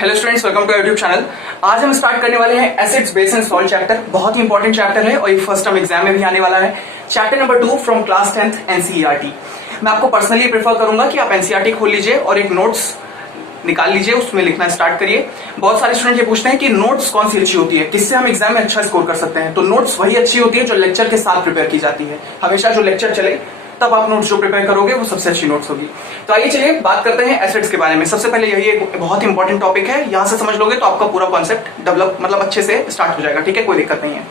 Hello students, welcome to YouTube channel. आज हम start करने वाले हैं acids base and salt chapter. बहुत ही इंपॉर्टेंट चैप्टर है और ये फर्स्ट टर्म एग्जाम में भी आने वाला है। Chapter number 2 from class 10th NCERT. मैं आपको पर्सनली प्रेफर करूंगा कि आप एनसीईआरटी खोल लीजिए और एक नोट्स निकाल लीजिए, उसमें लिखना स्टार्ट करिए। बहुत सारे स्टूडेंट ये पूछते हैं कि नोट्स कौन सी अच्छी होती है, किससे हम एग्जाम में अच्छा स्कोर कर सकते हैं। तो नोट्स वही अच्छी होती है जो लेक्चर के साथ प्रिपेयर की जाती है। हमेशा जो लेक्चर चले तब आप नोट्स जो प्रिपेयर करोगे वो सबसे अच्छी नोट्स होगी। तो आइए चलिए बात करते हैं एसिड्स के बारे में। सबसे पहले यही एक बहुत इंपॉर्टेंट टॉपिक है, यहां से समझ लोगे तो आपका पूरा कॉन्सेप्ट डेवलप मतलब अच्छे से स्टार्ट हो जाएगा। ठीक है, कोई दिक्कत नहीं है।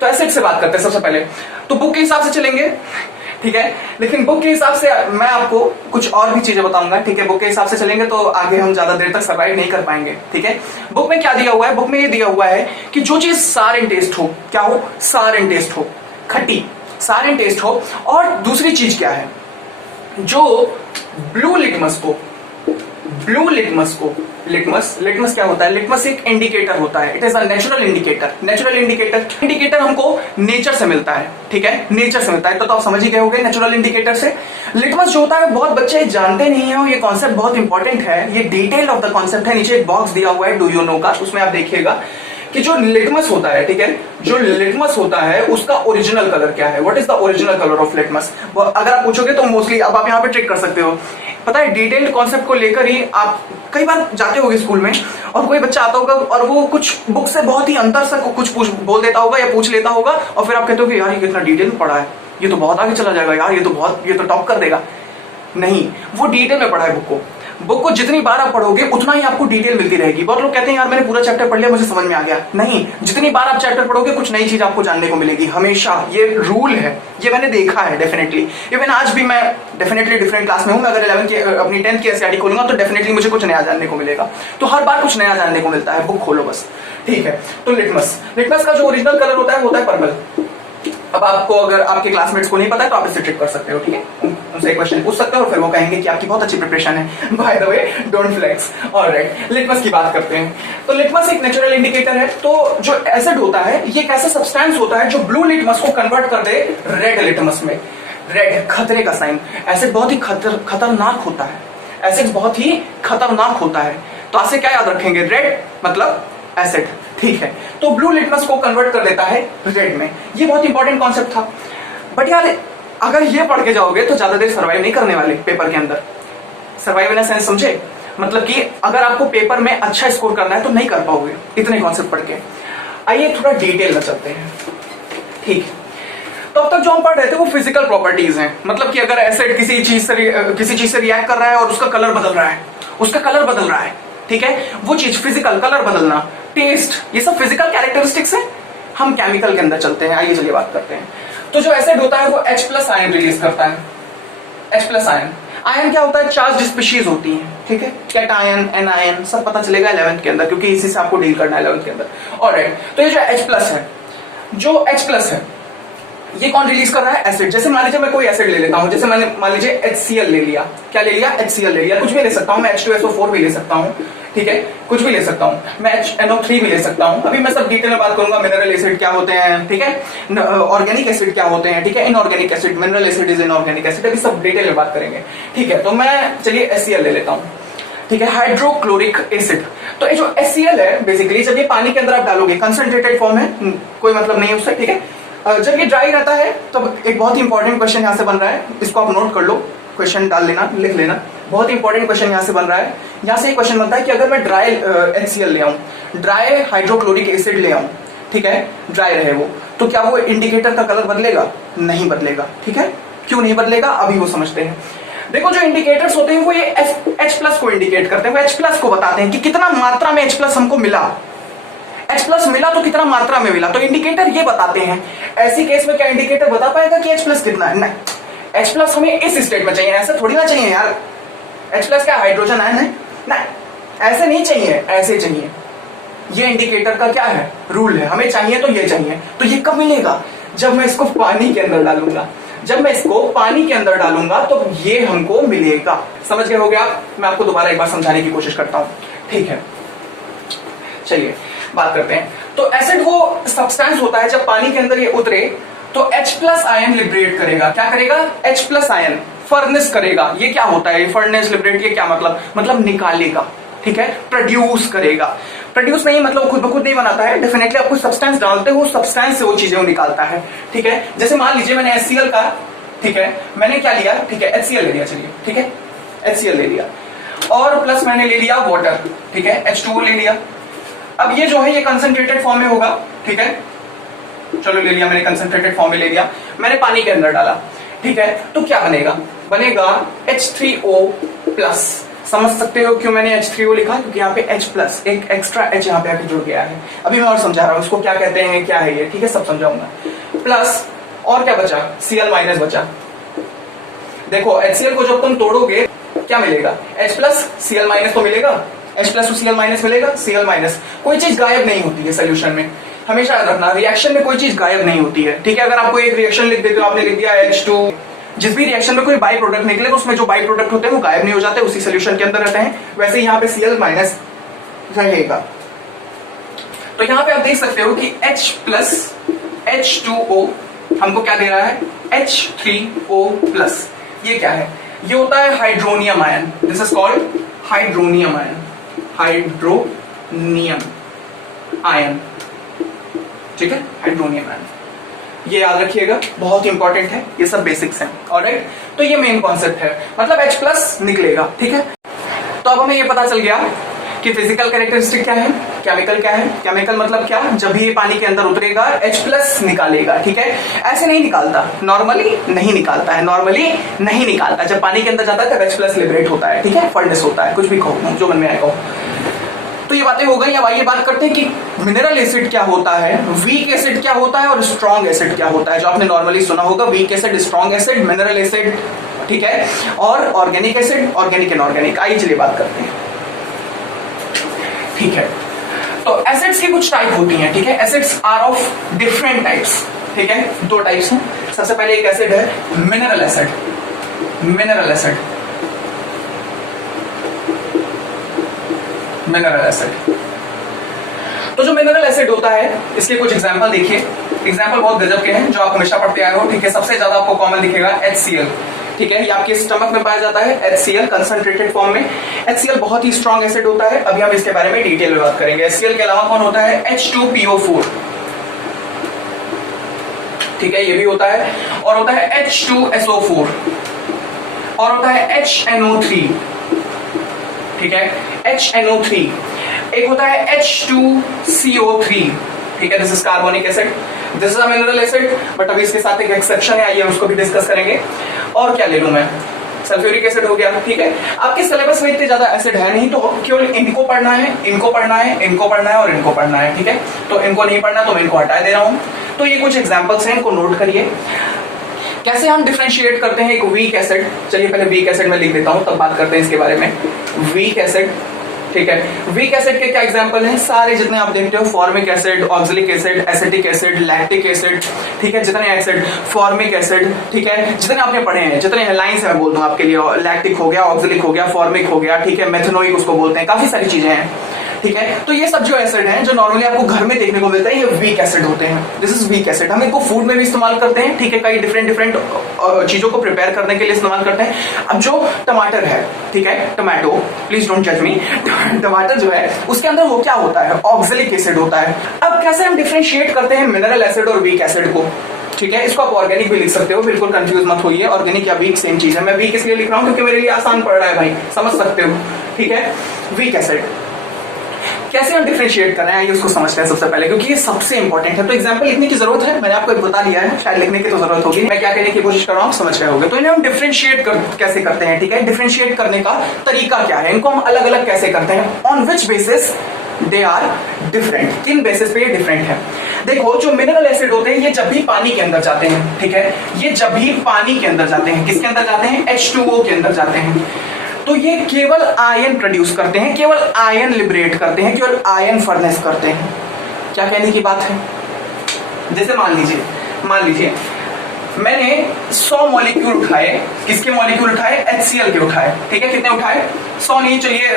तो एसिड से बात करते हैं। सबसे पहले तो बुक के हिसाब से चलेंगे, ठीक है, लेकिन बुक के हिसाब से मैं आपको कुछ और भी चीजें बताऊंगा। ठीक है, बुक के हिसाब से चलेंगे तो आगे हम ज्यादा देर तक सर्वाइव नहीं कर पाएंगे। ठीक है, बुक में क्या दिया हुआ है? बुक में ये दिया हुआ है कि जो चीज सार एंड टेस्ट हो, क्या हो? सार एंड टेस्ट हो, खट्टी सार एंड टेस्ट हो। और दूसरी चीज क्या है? जो ब्लू लिटमस को, ब्लू लिटमस को, लिटमस क्या होता है? लिटमस एक इंडिकेटर होता है। It is a natural indicator. Natural indicator हमको नेचर से मिलता है। ठीक है, नेचर से मिलता है। तो आप समझ ही गए होंगे नेचुरल इंडिकेटर से। लिटमस जो होता है बहुत बच्चे जानते नहीं है और ये कॉन्सेप्ट बहुत इंपॉर्टेंट है। ये डिटेल ऑफ द कॉन्सेप्ट है। नीचे एक बॉक्स दिया हुआ है डू यू नो का, उसमें आप देखिएगा कि जो लिटमस होता है, ठीक है, जो लिटमस होता है उसका ओरिजिनल कलर क्या है? What is the original colour of litmus? अगर आप पूछोगे तो मोस्टली अब आप यहाँ पे ट्रिक कर सकते हो। पता है, डिटेल्ड कॉन्सेप्ट को लेकर ही आप कई बार जाते होगे स्कूल में और कोई बच्चा आता होगा और वो कुछ बुक से बहुत ही अंतर से कुछ बोल देता होगा या पूछ लेता होगा और फिर आप कहते हो कि यार ये कितना डिटेल में पढ़ा है, ये तो बहुत आगे चला जाएगा यार, ये तो टॉप कर देगा। नहीं, वो डिटेल में पढ़ा है बुक को जितनी बार आप पढ़ोगे उतना ही आपको डिटेल मिलती रहेगी। बहुत लोग कहते हैं यार मैंने पूरा चैप्टर पढ़ लिया, मुझे समझ में आ गया। नहीं, जितनी बार आप चैप्टर पढ़ोगे कुछ नई चीज आपको जानने को मिलेगी हमेशा। ये रूल है, ये मैंने देखा है डेफिनेटली। इवन आज भी मैं डेफिनेटली डिफरेंट क्लास में हूं। मैं अगर 11 की अपनी 10th की एनसीईआरटी खोलूंगा तो डेफिनेटली मुझे कुछ नया जानने को मिलेगा। तो हर बार कुछ नया जानने को मिलता है, बुक खोलो बस। ठीक है, तो लिटमस का जो ओरिजिनल कलर होता है वो होता है पर्पल। अब आपको अगर आपके क्लासमेट्स को नहीं पता है तो आप इससे ट्रिक कर सकते हो। ठीक है, उनसे एक क्वेश्चन पूछ सकते हो और फिर वो कहेंगे कि आपकी बहुत अच्छी प्रिपरेशन है। By the way, don't flex. Alright, litmus की बात करते हैं। तो लिटमस एक नेचुरल इंडिकेटर है। तो जो एसिड होता है ये एक ऐसा सब्सटेंस होता है जो ब्लू लिटमस को कन्वर्ट कर दे रेड लिटमस में। रेड खतरे का साइन। एसिड बहुत ही खतरनाक होता है। एसिड बहुत ही खतरनाक होता है। तो आपसे क्या याद रखेंगे? रेड मतलब एसिड। ठीक है, तो ब्लू लिटमस को कन्वर्ट कर देता है रेड में। ये बहुत इंपॉर्टेंट कॉन्सेप्ट था। बट यार अगर ये पढ़ के जाओगे तो ज्यादा देर सर्वाइव नहीं करने वाले पेपर के अंदर। सर्वाइव इन सेंस समझे? मतलब कि अगर आपको पेपर में अच्छा स्कोर करना है तो नहीं कर पाओगे इतने कॉन्सेप्ट पढ़ के। आइए थोड़ा डिटेल में चलते हैं। ठीक है, तो अब तक जो हम पढ़ रहे थे वो फिजिकल प्रॉपर्टीज हैं। मतलब कि अगर एसिड किसी चीज से रिएक्ट कर रहा है और उसका कलर बदल रहा है, ठीक है, वो चीज फिजिकल कलर बदलना, टेस्ट, ये सब फिजिकल कैरेक्टरिस्टिक्स है। हम केमिकल के अंदर चलते हैं। आइए चलिए बात करते हैं। तो जो एसिड होता है वो H+ आयन रिलीज करता है। H+ आयन क्या होता है? चार्ज स्पीशीज होती है। ठीक है, कैटायन, एनायन सब पता चलेगा 11th के अंदर, क्योंकि इसी से आपको डील करना है 11th के अंदर। ऑलराइट, तो ये जो H+ है, जो H+ है ये कौन रिलीज कर रहा है? एसिड। जैसे मान लीजिए मैं कोई एसिड ले लेता हूं, जैसे मैंने मान लीजिए HCl ले लिया। क्या ले लिया? HCl ले लिया। कुछ भी ले सकता हूं मैं, H2SO4 भी ले सकता हूं। ठीक है, कुछ भी ले सकता हूं मैं, NO3 भी ले सकता हूं। अभी मैं सब डिटेल में बात करूंगा। मिनरल एसिड क्या होते हैं, ठीक है, ऑर्गेनिक एसिड क्या होते हैं, ठीक है, inorganic acid, mineral acid is inorganic acid, अभी सब डिटेल में बात करेंगे। ठीक है, तो मैं चलिए HCl ले लेता हूं। ठीक है, हाइड्रोक्लोरिक एसिड। तो ये जो HCl है बेसिकली जब ये पानी के अंदर आप डालोगे, कंसंट्रेटेड फॉर्म है, कोई मतलब नहीं है उससे। ठीक है, जब ये ड्राई रहता है तब एक बहुत ही इंपॉर्टेंट क्वेश्चन यहां से बन रहा है, इसको आप नोट कर लो, क्वेश्चन डाल लेना, लिख लेना। बहुत इंपॉर्टेंट क्वेश्चन यहां से बन रहा है। यहां से एक क्वेश्चन बनता है कि अगर मैं ड्राई HCl ले आऊं, ड्राई हाइड्रोक्लोरिक एसिड ले आऊं, ठीक है, ड्राई रहे वो, तो क्या वो इंडिकेटर का कलर बदलेगा? नहीं बदलेगा। ठीक है, क्यों नहीं बदलेगा अभी वो समझते हैं। देखो जो इंडिकेटर्स होते हैं वो ये H+ को इंडिकेट करते हैं। वो H+ को बताते हैं कि कितना मात्रा में H+ हमको मिला। H+ मिला तो कितना मात्रा में मिला, तो इंडिकेटर ये बताते हैं। ऐसी केस में क्या इंडिकेटर बता पाएगा कि H+ कितना है? नहीं, H+ हमें इस स्टेट में चाहिए, ऐसा थोड़ी ना चाहिए यार। H+ क्या हाइड्रोजन आयन है? नहीं, ऐसे नहीं चाहिए, ऐसे चाहिए। ये इंडिकेटर का क्या है? रूल है। हमें चाहिए तो ये चाहिए। तो ये कब मिलेगा? जब मैं इसको पानी के अंदर डालूंगा। जब मैं इसको पानी के अंदर डालूंगा तो ये हमको मिलेगा। समझ गए होगे आप? मैं आपको दोबारा एक बार समझाने की कोशिश करता हूं। ठीक है, चलिए बात करते हैं। तो एसिड वो सब्सटेंस होता है, जब पानी के अंदर ये उतरे तो H+ आयन लिबरेट करेगा। क्या करेगा? H+ आयन फर्नेस करेगा। ये क्या होता है फर्नेस लिबरेट? ये क्या मतलब निकालेगा। ठीक है, प्रोड्यूस करेगा। प्रोड्यूस नहीं मतलब खुद ब खुद नहीं बनाता है, डेफिनेटली आपको सब्सटेंस डालते हो, सब्सटेंस से वो चीजें निकालता है। ठीक है, जैसे मान लीजिए मैंने HCl का, ठीक है, मैंने क्या लिया, ठीक है, HCl ले लिया, चलिए ठीक है, HCl ले लिया और प्लस मैंने ले लिया वाटर, ठीक है, H2O ले लिया। अब ये जो है ये कंसंट्रेटेड फॉर्म में होगा, ठीक है, चलो ले लिया मैंने, कंसंट्रेटेड फॉर्म में ले लिया, मैंने पानी के अंदर डाला, ठीक है, तो क्या बनेगा, बनेगा H3O+। समझ सकते हो क्यों मैंने H3O लिखा, क्योंकि यहाँ पे H+, एक एक्स्ट्रा H यहाँ पे आके जुड़ गया है। अभी मैं और समझा रहा हूँ इसको क्या कहते हैं, क्या है ये, ठीक है, सब समझाऊंगा। प्लस और क्या बचा, Cl- बचा। देखो HCl को जब तुम तोड़ोगे क्या मिलेगा, H+Cl- तो मिलेगा, H+Cl- मिलेगा, Cl-। कोई चीज गायब नहीं होती है सोल्यूशन में, हमेशा याद रखना, रिएक्शन में कोई चीज गायब नहीं होती है। ठीक है, अगर आपको एक रिएक्शन लिख देते हो, आपने लिख दिया H2, जिस भी रिएक्शन में कोई बाई प्रोडक्ट निकले तो उसमें जो बाई प्रोडक्ट होते हैं वो गायब नहीं हो जाते, उसी सोल्यूशन के अंदर रहते हैं। वैसे यहाँ पे Cl- रहेगा। तो यहाँ पे आप देख सकते हो कि H+H2O हमको क्या दे रहा है, H3O+। ये क्या है, ये होता है hydronium ion, this is called hydronium ion, hydronium ion, ठीक है, हाइड्रोनियम आयन। ये याद रखिएगा, बहुत ही इंपॉर्टेंट है, ये सब बेसिक्स हैं। ऑलराइट, तो ये मेन कॉन्सेप्ट है, मतलब H+ निकलेगा। ठीक है, तो अब हमें ये पता चल गया कि फिजिकल कैरेक्टरिस्टिक क्या है, केमिकल क्या है। केमिकल मतलब क्या, जब भी ये पानी के अंदर उतरेगा H+ निकालेगा। ठीक है, ऐसे नहीं निकालता, नॉर्मली नहीं निकालता है, नॉर्मली नहीं निकालता। जब पानी के अंदर जाता है तब H+ लिबरेट होता है। ठीक है, फर्नेस होता है, कुछ भी कहो, जो मन में आएगा। तो ये बातें हो गई। अब आइए बात करते हैं कि मिनरल एसिड क्या होता है, वीक एसिड क्या होता है और स्ट्रॉन्ग एसिड क्या होता है। जो आपने नॉर्मली सुना होगा, weak acid, strong acid, mineral acid, ठीक है, और ऑर्गेनिक एसिड, ऑर्गेनिक इनऑर्गेनिक। आइए चलिए बात करते हैं। ठीक है, तो एसिड्स की कुछ टाइप होती हैं। ठीक है, acids are of different types. ठीक है, दो टाइप्स हैं। सबसे पहले एक एसिड है mineral acid, mineral acid, mineral acid. तो जो मिनरल एसिड होता है, इसके कुछ एग्जांपल देखिए। एग्जांपल बहुत गजब के हैं जो आप हमेशा पढ़ते आए हो। ठीक है, सबसे ज्यादा आपको कॉमन दिखेगा HCl। ठीक है, ये आपके स्टमक में पाया जाता है, HCl कंसंट्रेटेड फॉर्म में। HCl बहुत ही स्ट्रॉन्ग एसिड होता है। अभी हम इसके बारे में डिटेल में बात करेंगे। HCl के अलावा कौन होता है, H2PO4। ठीक है, ये भी होता है। और होता है H2SO4 और होता है HNO3। ठीक है, HNO3। एक होता है H2CO3। ठीक है, this is carbonic acid, this is a mineral acid. But अभी इसके साथ एक एक्सेप्शन है, आइए उसको भी डिस्कस करेंगे। और क्या ले लूं मैं, सल्फ्यूरिक एसिड हो गया। ठीक है, आपके सिलेबस में इतने ज्यादा एसिड है नहीं, तो केवल इनको पढ़ना है, इनको पढ़ना है, इनको पढ़ना है और इनको पढ़ना है। ठीक है, तो इनको नहीं पढ़ना तो मैं इनको हटा दे रहा हूं। तो ये कुछ एग्जाम्पल्स हैं, इनको नोट करिए। कैसे हम डिफरेंशिएट करते हैं एक वीक एसिड। चलिए पहले वीक एसिड में लिख देता हूं, तब बात करते हैं इसके बारे में। वीक एसिड, ठीक है, वीक एसिड के क्या एग्जांपल हैं, सारे जितने आप देखते हो, formic acid, oxalic acid, acetic acid, lactic acid. ठीक है, जितने एसिड, फॉर्मिक एसिड, ठीक है, जितने आपने पढ़े हैं, जितने लाइंस है मैं बोल दूं आपके लिए, लैक्टिक हो गया, ऑक्सैलिक हो गया, फॉर्मिक हो गया, ठीक है, मेथनोइक उसको बोलते हैं, काफी सारी चीजें हैं। ठीक है, तो ये सब जो एसिड हैं जो नॉर्मली आपको घर में देखने को मिलते हैं, ये वीक एसिड होते हैं। This is weak acid. हम इनको फूड में भी इस्तेमाल करते हैं। ठीक है, कई डिफरेंट डिफरेंट चीजों को प्रिपेयर करने के लिए इस्तेमाल करते हैं। अब जो टमाटर है, ठीक है, टमाटो, प्लीज डोंट जज मी, टमाटर जो है उसके अंदर वो क्या होता है, ऑक्सैलिक एसिड होता है। अब कैसे हम डिफरेंशिएट करते हैं मिनरल एसिड और वीक एसिड को। ठीक है, इसको आप ऑर्गेनिक भी लिख सकते हो, बिल्कुल कंफ्यूज मत होइए। ऑर्गेनिक या वीक सेम चीज है। मैं वीक इसलिए लिख रहा हूं क्योंकि मेरे लिए आसान पड़ रहा है भाई, समझ सकते हो। ठीक है, वीक एसिड कैसे हम डिफरेंशिएट कर रहे हैं, ये उसको समझते हैं सबसे पहले, क्योंकि ये सबसे इंपॉर्टेंट है। तो एग्जांपल लिखने की जरूरत है, मैंने आपको बता दिया है, शायद लिखने की तो जरूरत होगी। मैं क्या कहने की कोशिश कर रहा हूँ, समझ गए होंगे। तो इन्हें हम डिफरेंशिएट कैसे करते हैं। ठीक है, डिफरेंशिएट करने का तरीका क्या है, इनको हम अलग अलग कैसे करते हैं, on which basis they are different, किन बेसिस पे ये डिफरेंट है। देखो, जो मिनरल एसिड होते हैं ये जब भी पानी के अंदर जाते हैं, ठीक है, ये जब भी पानी के अंदर जाते हैं, किसके अंदर जाते हैं, H2O के अंदर जाते हैं, तो ये केवल आयन प्रोड्यूस करते हैं, केवल आयन लिबरेट करते हैं, केवल आयन फर्नेस करते हैं। क्या कहने की बात है, जैसे मान लीजिए मैंने 100 मॉलिक्यूल उठाए, किसके मॉलिक्यूल उठाए, HCl के उठाए। ठीक है, कितने उठाए, 100 नहीं, चलिए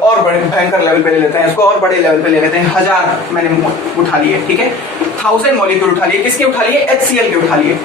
और बड़े भयंकर लेवल पे ले लेते हैं इसको, और बड़े लेवल पे ले लेते हैं, 1000 मैंने उठा लिए। ठीक है, 1000 मॉलिक्यूल उठा लिए, किसके उठा लिए, HCl के उठा लिए।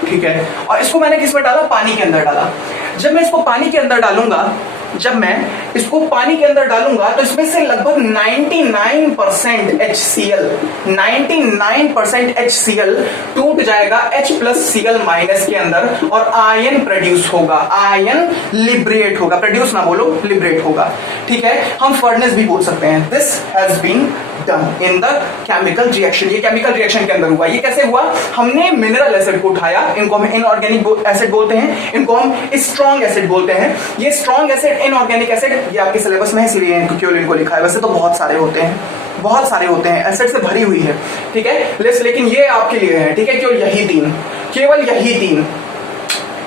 ठीक है, और इसको मैंने किस में डाला, पानी के अंदर डाला। जब मैं इसको पानी के अंदर डालूंगा जब मैं इसको पानी के अंदर डालूंगा तो इसमें से लगभग 99% HCl 99% HCl टूट जाएगा H+Cl- के अंदर और आयन प्रोड्यूस होगा, आयन लिबरेट होगा, प्रोड्यूस ना बोलो, लिबरेट होगा। ठीक है, हम फर्नेस भी बोल सकते हैं। This has been done in the chemical reaction. ये केमिकल रिएक्शन के अंदर हुआ। ये कैसे हुआ? हमने मिनरल एसिड को उठाया, इनको हम इनऑर्गेनिक एसिड बोलते हैं, इनको हम स्ट्रॉन्ग एसिड बोलते हैं। ये स्ट्रॉन्ग एसिड, इनऑर्गेनिक एसिड, ये आपके सिलेबस में है इसलिए इनको लिखा है। वैसे तो बहुत सारे होते हैं, बहुत सारे होते हैं, एसिड से भरी हुई है। ठीक है, लेकिन ये आपके लिए है। ठीक है, केवल यही तीन, केवल यही तीन।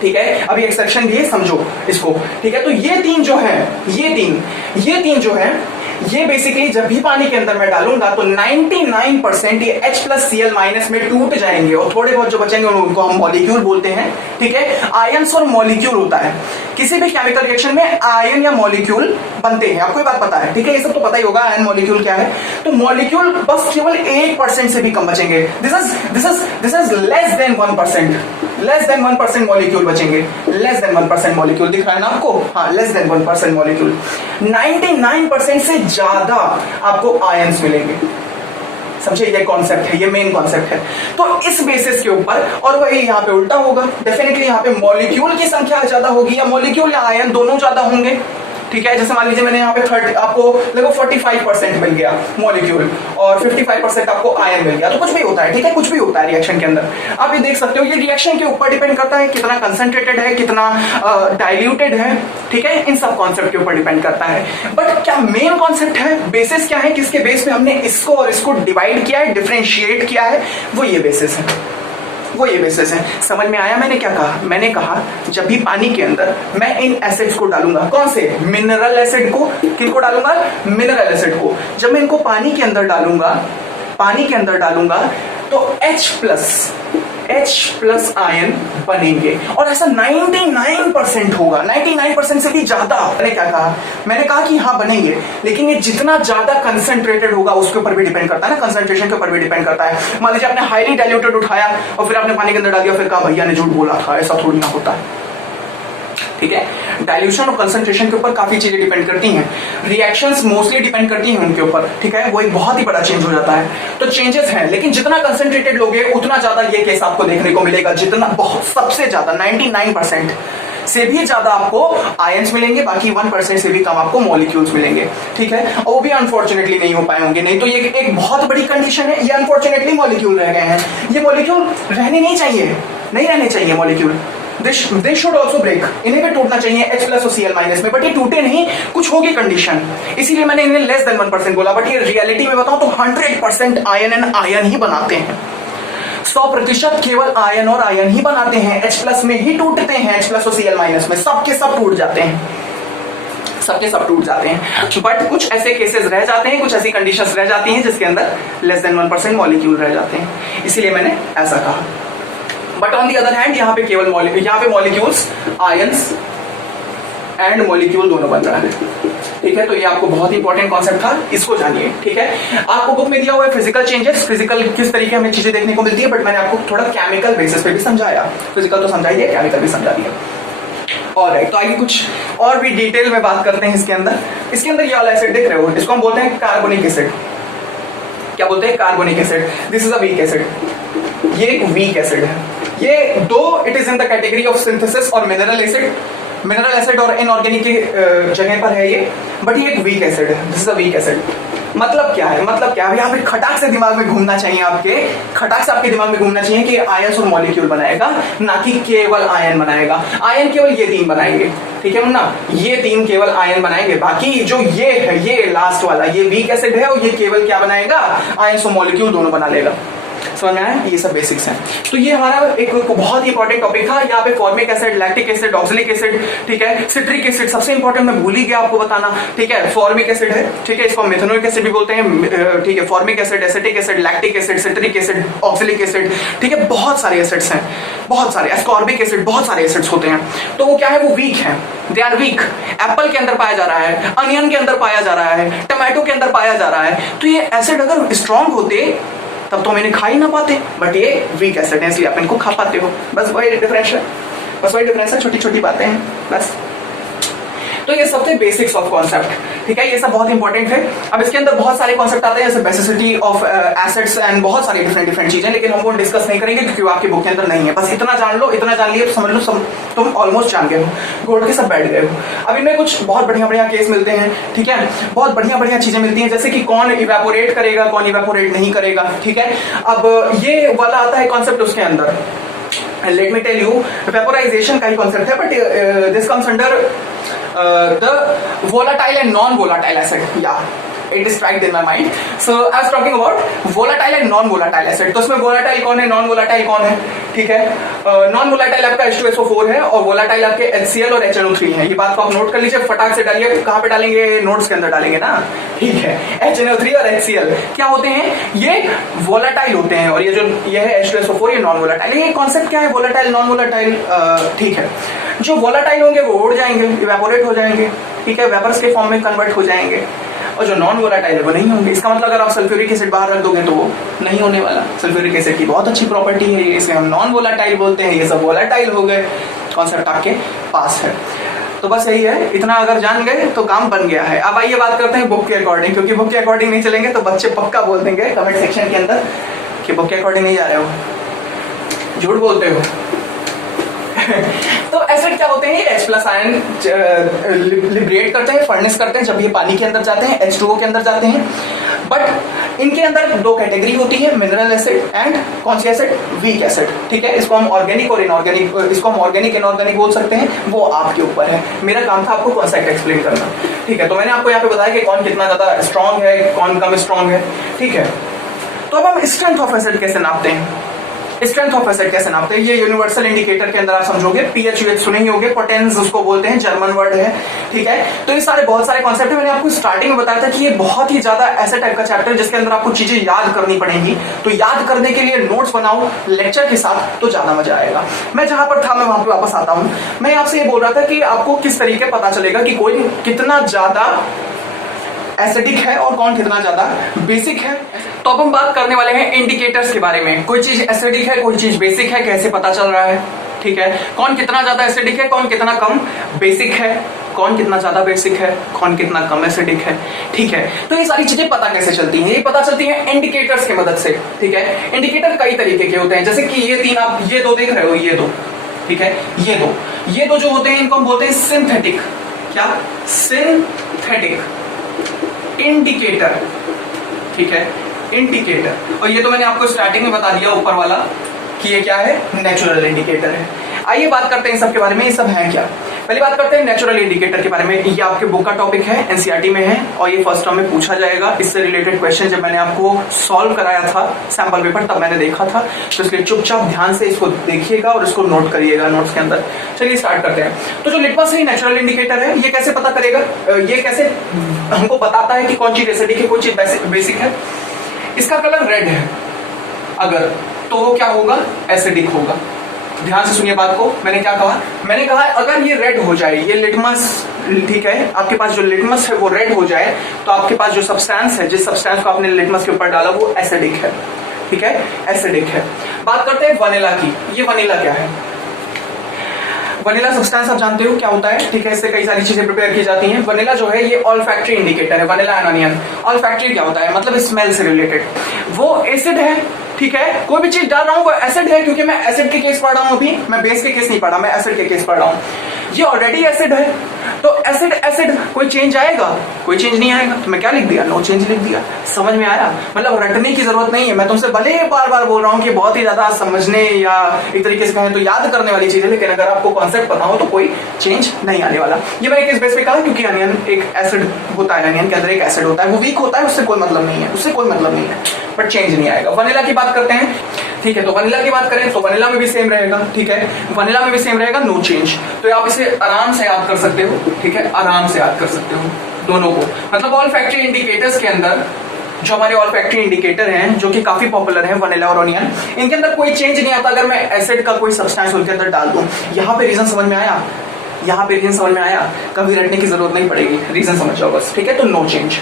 ठीक है, अभी एक्सेप्शन भी है, समझो इसको। ठीक है, तो ये तीन जो है, ये तीन जो है, ये बेसिकली जब भी पानी के अंदर मैं डालूंगा तो 99% ये H+Cl- में टूट जाएंगे और थोड़े बहुत जो बचेंगे उनको हम मॉलिक्यूल बोलते हैं। ठीक है, आयंस और मॉलिक्यूल होता है। किसी भी केमिकल रिएक्शन में आयन या मॉलिक्यूल बनते हैं, आपको ये बात पता है। ठीक है, ये सब तो पता ही होगा आयन मॉलिक्यूल क्या है। तो मॉलिक्यूल बस केवल 1% से भी कम बचेंगे। This is less than 1%, less than 1% molecule बचेंगे। लेस देन 1% मॉलिक्यूल दिख रहा है ना आपको? हाँ, लेस देन 1% मॉलिक्यूल। 99% से ज्यादा आपको आयंस मिलेंगे। समझे, ये कॉन्सेप्ट है, ये मेन कॉन्सेप्ट है। तो इस बेसिस के ऊपर, और वही यहाँ पे उल्टा होगा, डेफिनेटली यहाँ पे मॉलिक्यूल की संख्या ज्यादा होगी, या मॉलिक्यूल या आयन दोनों ज्यादा होंगे। ठीक है, जैसे मान लीजिए मैंने यहाँ पे 30 आपको देखो 45% मिल गया मॉलिक्यूल और 55% आपको आयन मिल गया, तो कुछ भी होता है। ठीक है, कुछ भी होता है रिएक्शन के अंदर। आप ये देख सकते हो, ये रिएक्शन के ऊपर डिपेंड करता है कितना कंसंट्रेटेड है, कितना डाइल्यूटेड है। ठीक है, इन सब कॉन्सेप्ट के ऊपर डिपेंड करता है। बट क्या मेन कॉन्सेप्ट है, बेसिस क्या है, किसके बेस पे हमने इसको और इसको डिवाइड किया है, डिफरेंशिएट किया है, वो ये बेसिस है, वो ये बेसिस है। समझ में आया मैंने क्या कहा? मैंने कहा जब भी पानी के अंदर मैं इन एसिड्स को डालूंगा, कौन से? मिनरल एसिड को। किनको डालूंगा? मिनरल एसिड को। जब मैं इनको पानी के अंदर डालूंगा तो H+ आयन बनेंगे और ऐसा 99% होगा, 99% से भी ज्यादा। मैंने क्या कहा? मैंने कहा कि हाँ बनेंगे, लेकिन ये जितना ज्यादा कंसंट्रेटेड होगा उसके ऊपर भी डिपेंड करता है ना, कंसंट्रेशन के ऊपर भी डिपेंड करता है। मान लीजिए आपने हाईली डाइल्यूटेड उठाया और फिर आपने पानी के अंदर डाल दिया, फिर कहा भैया ने झूठ बोला था, ऐसा थोड़ी ना होता है। ठीक है, डाइल्यूशन और कंसंट्रेशन के ऊपर काफी चीजें डिपेंड करती हैं, रिएक्शंस मोस्टली डिपेंड करती हैं उनके ऊपर। ठीक है, वो एक बहुत ही बड़ा चेंज हो जाता है। तो चेंजेस हैं, लेकिन जितना कंसंट्रेटेड लोगे उतना ज्यादा ये केस आपको देखने को मिलेगा। जितना बहुत सबसे ज्यादा 99% से भी ज्यादा आपको आयंस मिलेंगे, बाकी 1% से भी कम आपको मॉलिक्यूल्स मिलेंगे। ठीक है, और वो भी अनफॉर्चुनेटली नहीं हो पाए होंगे, नहीं तो ये एक बहुत बड़ी कंडीशन है। ये अनफॉर्चुनेटली मॉलिक्यूल रह गए हैं, ये मॉलिक्यूल रहने नहीं चाहिए, नहीं रहने चाहिए molecule. They should also break, इन्हें भी टूटना चाहिए H+ और Cl- में, बट ये टूटे नहीं, कुछ होगी कंडीशन, इसीलिए मैंने इन्हें लेस देन 1% बोला। बट ये रियलिटी में बताऊं तो 100% आयन एंड आयन ही बनाते हैं। 100% केवल आयन और आयन ही बनाते हैं, H+ में ही टूटते हैं, H+ और Cl- में सबके सब टूट जाते हैं, सबके सब टूट जाते हैं। बट कुछ ऐसे केसेस रह जाते हैं, कुछ ऐसी कंडीशंस रह जाती हैं जिसके अंदर लेस देन 1% मॉलिक्यूल रह जाते हैं, इसीलिए मैंने ऐसा कहा। But on the other hand यहाँ पे केवल मॉलिक्यूल्स, आयंस एंड मॉलिक्यूल दोनों बन रहा है। ठीक है, तो ये आपको बहुत इंपॉर्टेंट कॉन्सेप्ट था, इसको जानिए। ठीक है, आपको बुक में दिया हुआ है फिजिकल चेंजेस, फिजिकल किस तरीके हमें चीजें देखने को मिलती है, बट मैंने आपको थोड़ा केमिकल बेसिस पे भी समझाया। फिजिकल तो समझा दिया, केमिकल भी समझा दिया। ऑलराइट, तो आगे कुछ और भी डिटेल में बात करते हैं। इसके अंदर ये वाला एसिड देख रहे हो, इसको हम बोलते हैं कार्बोनिक एसिड। क्या बोलते हैं? Carbonic acid. This is a weak acid, ये एक वीक एसिड है। ये दो it is in the category of synthesis और मिनरल एसिड और इनऑर्गेनिक की जगह पर है ये, बट ये एक वीक एसिड है। This is a weak acid. मतलब क्या है? यहाँ पे खटाक से दिमाग में घूमना चाहिए, खटाक से आपके दिमाग में घूमना चाहिए कि आयंस और मॉलिक्यूल बनाएगा, ना कि केवल आयन बनाएगा। आयन केवल ये तीन बनाएंगे, ठीक है मुन्ना, ये तीन केवल आयन बनाएंगे। बाकी जो ये है, ये लास्ट वाला, ये वीक एसिड है और ये केवल क्या बनाएगा? आयंस और मॉलिक्यूल दोनों बना लेगा। समझ में आया? ये सब बेसिक्स हैं। तो ये हमारा एक बहुत ही इंपॉर्टेंट टॉपिक था। यहाँ पे formic acid, lactic acid, oxalic acid, ठीक है, सिट्रिक एसिड, सबसे इंपॉर्टेंट मैं भूल ही गया आपको बताना, ठीक है, फॉर्मिक एसिड है, ठीक है, इसको मेथनोइक एसिड भी बोलते हैं, ठीक है, formic acid, acetic acid, lactic acid, citric acid, oxalic acid, ठीक है, बहुत सारे एसिड्स हैं, बहुत सारे, एस्कॉर्बिक एसिड, बहुत सारे एसिड्स होते हैं। तो वो क्या है? वो वीक है, दे आर वीक। एप्पल के अंदर पाया जा रहा है, अनियन के अंदर पाया जा रहा है, टमाटो के अंदर पाया जा रहा है। तो ये एसिड अगर स्ट्रॉन्ग होते तब तो हम इन्हें खा ही ना पाते, बट ये वीक एसिड है इसलिए आप इनको खा पाते हो। बस वही डिफरेंस है, छोटी छोटी बातें हैं बस। तो ये सब थे बेसिक्स ऑफ कॉन्सेप्ट, ठीक है, ये सब बहुत इंपॉर्टेंट है। अब इसके अंदर बहुत सारे कॉन्सेप्ट आते हैं जैसे बेसिसिटी ऑफ एसेट्स एंड बहुत सारी डिफरेंट चीजें, लेकिन हम वो डिस्कस नहीं करेंगे क्योंकि वो आपकी बुक के अंदर नहीं है। बस इतना जान लो, इतना जान लिए समझ लो सब तुम ऑलमोस्ट जान गए हो, घोड़ के सब बैठ गए हो। अब इनमें कुछ बहुत बढ़िया केस मिलते हैं, ठीक है, बहुत बढ़िया चीजें मिलती हैं, जैसे कि कौन इवेपोरेट करेगा, कौन इवेपोरेट नहीं करेगा, ठीक है। अब ये वाला आता है कॉन्सेप्ट उसके अंदर, let me tell you, vaporisation का ही कॉन्सेप्ट है, but this comes under the volatile and non volatile acid, या it is striked in my mind. So I was talking about volatile and non volatile acid. तो इसमें volatile कौन है, non volatile कौन है, ठीक है। non volatile आपका H2SO4 है और volatile आपके HCl और HNO3 है। ये बात को आप नोट कर लीजिए, फटाक से डालिए। कहाँ पे डालेंगे, नोट्स के अंदर डालेंगे ना, ठीक है। HNO3 और HCl क्या होते हैं, ये volatile होते हैं, और ये जो ये है H2SO4 ये non volatile। ये कॉन्सेप्ट क्या है, volatile non volatile, ठीक है। जो volatile होंगे वो उड़ जाएंगे, इवेपोरेट हो जाएंगे, ठीक है, वेपर्स के फॉर्म में कन्वर्ट हो जाएंगे, और जो नॉन वोलाटाइल है वो नहीं होंगे। इसका मतलब अगर आप सल्फ्यूरिक एसिड बाहर रख दोगे तो वो नहीं होने वाला। सल्फ्यूरिक एसिड की बहुत अच्छी प्रॉपर्टी है, इसे हम नॉन वोलाटाइल बोलते हैं, ये सब वोलाटाइल हो गए। कॉन्सेप्ट आपके पास है, तो बस यही है, इतना अगर जान गए तो काम बन गया है। अब आइए बात करते हैं बुक के अकॉर्डिंग, क्योंकि बुक के अकॉर्डिंग नहीं चलेंगे तो बच्चे पक्का बोल देंगे कमेंट सेक्शन के अंदर कि बुक के अकॉर्डिंग नहीं जा रहे हो, झूठ बोलते हो। तो एसिड क्या होते हैं, H+ आयन लिबरेट करते हैं, फर्नेस करते हैं जब ये पानी के अंदर जाते हैं, H2O के अंदर जाते हैं। बट इनके अंदर दो कैटेगरी होती है, मिनरल एसिड एंड कौन सी एसिड, वीक एसिड, ठीक है। इसको हम ऑर्गेनिक और इनऑर्गेनिक, इसको हम ऑर्गेनिक इनऑर्गेनिक बोल सकते हैं, वो आपके ऊपर है। मेरा काम था आपको कॉन्सेप्ट एक्सप्लेन करना, ठीक है। तो मैंने आपको यहाँ पे बताया कि कौन कितना ज्यादा स्ट्रॉन्ग है, कौन कम स्ट्रॉन्ग है, ठीक है। तो अब हम स्ट्रेंथ ऑफ एसिड कैसे नापते हैं, स्ट्रेंथ ऑफ एसिड कैसे नापते हैं, ये यूनिवर्सल इंडिकेटर के अंदर आप समझोगे, पीएच सुने ही होंगे, पोटेंस उसको बोलते हैं, जर्मन वर्ड है, ठीक है। तो ये सारे बहुत सारे कॉन्सेप्ट मैंने आपको स्टार्टिंग में बताया था कि ये बहुत ही ज्यादा ऐसा टाइप का चैप्टर है जिसके अंदर आपको चीजें याद करनी पड़ेंगी। तो याद करने के लिए नोट्स बनाओ लेक्चर के साथ, तो ज्यादा मजा आएगा। मैं जहां पर था मैं वहां पे वापस आता हूं। मैं आपसे ये बोल रहा था कि आपको किस तरीके पता चलेगा कि कोई कितना ज्यादा एसिडिक है और कौन कितना ज्यादा बेसिक है। तो अब हम बात करने वाले हैं इंडिकेटर्स के बारे में, कोई चीज एसिडिक है, कोई चीज बेसिक है, कैसे पता चल रहा है, ठीक है। कौन कितना ज्यादा एसिडिक है, कौन कितना कम बेसिक है, कौन कितना ज्यादा बेसिक है, कौन कितना कम एसिडिक है, ठीक है। तो ये सारी चीजें पता कैसे चलती हैं, ये पता चलती हैं इंडिकेटर्स की मदद से, ठीक है। इंडिकेटर कई तरीके के होते हैं, जैसे कि ये तीन आप ये दो देख रहे हो, ये दो, ठीक है, ये दो जो होते हैं इनको हम बोलते हैं सिंथेटिक, क्या, सिंथेटिक इंडिकेटर, ठीक है, इंडिकेटर। और ये तो मैंने आपको स्टार्टिंग में बता दिया ऊपर वाला कि ये क्या है, नेचुरल इंडिकेटर है। आइए बात करते हैं इन सब के बारे में, ये सब है क्या। पहली बात करते हैं नेचुरल इंडिकेटर के बारे में। ये आपके बुक का टॉपिक है, एनसीईआरटी में है, और ये फर्स्ट टर्म में पूछा जाएगा। इससे रिलेटेड क्वेश्चन जब मैंने आपको सॉल्व कराया था सैंपल पेपर तब मैंने देखा था, तो इसलिए चुपचाप ध्यान से इसको देखिएगा और इसको नोट करिएगा नोट्स के अंदर। चलिए स्टार्ट करते हैं। तो जो लिटमस है नेचुरल इंडिकेटर है, ये कैसे पता करेगा, ये कैसे हमको बताता है कि कौन चीज एसिडिक है, कौन चीज बेसिक है। इसका कलर रेड है अगर, तो वो क्या होगा, एसिडिक होगा। ध्यान से सुनिए बात को, मैंने क्या कहा, मैंने कहा अगर ये रेड हो जाए, ये लिटमस, ठीक है, आपके पास जो लिटमस है वो रेड हो जाए, तो आपके पास जो सब्सटेंस है, जिस सब्सटेंस को आपने लिटमस के ऊपर डाला वो एसिडिक है, ठीक है, एसिडिक है। बात करते हैं वनीला की। ये वनीला क्या है, वनीला सब्सटेंस आप जानते हो क्या होता है, ठीक है, इससे कई सारी चीजें प्रिपेयर की जाती हैं। वनीला जो है ये ऑल्फैक्टरी इंडिकेटर है, वनीला एंड अनियन। ऑल्फैक्टरी क्या होता है, मतलब स्मेल से रिलेटेड। वो एसिड है, ठीक है, कोई भी चीज डाल रहा हूं वो एसिड है, क्योंकि मैं एसिड के केस पढ़ रहा हूं अभी, मैं बेस के केस नहीं पढ़ा, मैं एसिड के केस पढ़ रहा हूं। ये ऑलरेडी एसिड है, तो एसिड एसिड कोई चेंज आएगा, कोई चेंज नहीं आएगा, तो मैं क्या लिख दिया, नो चेंज लिख दिया। समझ में आया, मतलब रटने की जरूरत नहीं है। मैं तुमसे भले बार बार बोल रहा हूँ कि बहुत ही ज्यादा समझने या एक तरीके से कहें तो याद करने वाली चीज है, लेकिन अगर आपको कॉन्सेप्ट पता हो तो कोई चेंज नहीं आने वाला। ये मैंने किस बेस पे कहा, क्योंकि अनियन एक एसिड होता है, अनियन के अंदर एक एसिड होता है, वो वीक होता है, उससे कोई मतलब नहीं है, उससे कोई मतलब नहीं है, बट चेंज नहीं आएगा। वनीला की बात करते हैं, ठीक है, तो वनीला की बात करें तो वनीला में भी सेम रहेगा, ठीक है, वनीला में भी सेम रहेगा, नो चेंज। तो आप इसे आराम से याद कर सकते हो, ठीक है, आराम से याद कर सकते हो दोनों को। मतलब ऑल फैक्ट्री इंडिकेटर्स के अंदर जो हमारे ऑल फैक्ट्री इंडिकेटर हैं, जो कि काफी पॉपुलर हैं, वनीला और अनियन, इनके अंदर कोई चेंज नहीं आता अगर मैं एसिड का कोई सब्सटेंस उनके अंदर डाल दूं। यहाँ पे रीजन समझ में आया, यहाँ पे रीजन समझ में आया, कभी रटने की जरूरत नहीं पड़ेगी, रीजन समझ जाओ बस, ठीक है। तो नो चेंज,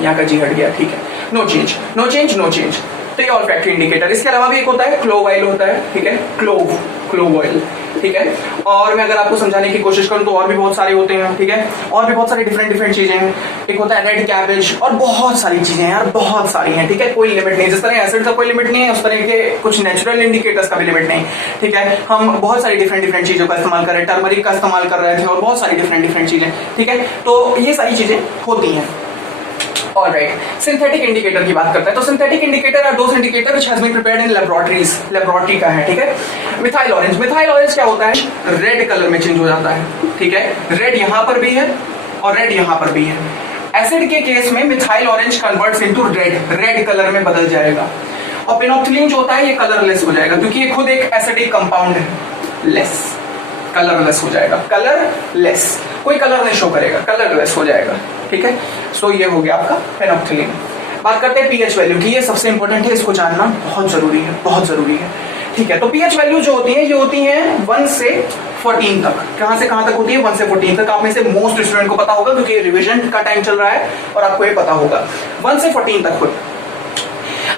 यहाँ का जी हट गया, ठीक है, no change, no change, no change. तो ये ऑल फैक्ट्री इंडिकेटर। इसके अलावा भी एक होता है क्लोव ऑयल होता है, ठीक है, क्लोव ऑयल, ठीक है। और मैं अगर आपको समझाने की कोशिश करूं तो और भी बहुत सारे होते हैं, ठीक है, और भी बहुत सारी डिफरेंट चीजें हैं। एक होता है रेड कैबेज और बहुत सारी चीजें हैं यार, बहुत सारी हैं, ठीक है, कोई लिमिट नहीं। जिस तरह एसिड का कोई लिमिट नहीं है उस तरह के कुछ नेचुरल इंडिकेटर्स का भी लिमिट नहीं, ठीक है। हम बहुत सारी डिफरेंट चीजों का इस्तेमाल कर रहे हैं, टर्मरिक का इस्तेमाल कर रहे थे और बहुत सारी डिफरेंट चीजें, ठीक है। तो ये सारी चीजें होती हैं। ऑलराइट, सिंथेटिक इंडिकेटर की बात करते हैं। तो synthetic indicator are those indicator which has been prepared in laboratories, laboratory का है, ठीक है। मिथाइल ऑरेंज, मिथाइल ऑरेंज क्या होता है, रेड कलर में चेंज हो जाता है, ठीक है। रेड यहां पर भी है और रेड यहां पर भी है। एसिड के केस में methyl orange converts into red, red colour में बदल जाएगा। और पेनोक्सिलिन जो होता है ये कलरलेस हो जाएगा क्योंकि ये खुद एक एसिडिक कंपाउंड है, लेस, कलरलेस हो जाएगा, कलरलेस, कोई कलर नहीं शो करेगा, कलरलेस हो जाएगा, ठीक है। सो ये हो गया आपका पेनोक्सिलिन। बात करते हैं पीएच वैल्यू की, ये सबसे इंपॉर्टेंट है, इसको जानना बहुत जरूरी है, बहुत जरूरी है, ठीक है। तो पीएच वैल्यू जो होती है ये होती है 1 से 14 तक। कहां से कहां तक होती है, 1 से 14 तक। आप में से मोस्ट स्टूडेंट को पता होगा क्योंकि ये रिविजन का टाइम चल रहा है और आपको ये पता होगा 1 से 14 तक हो।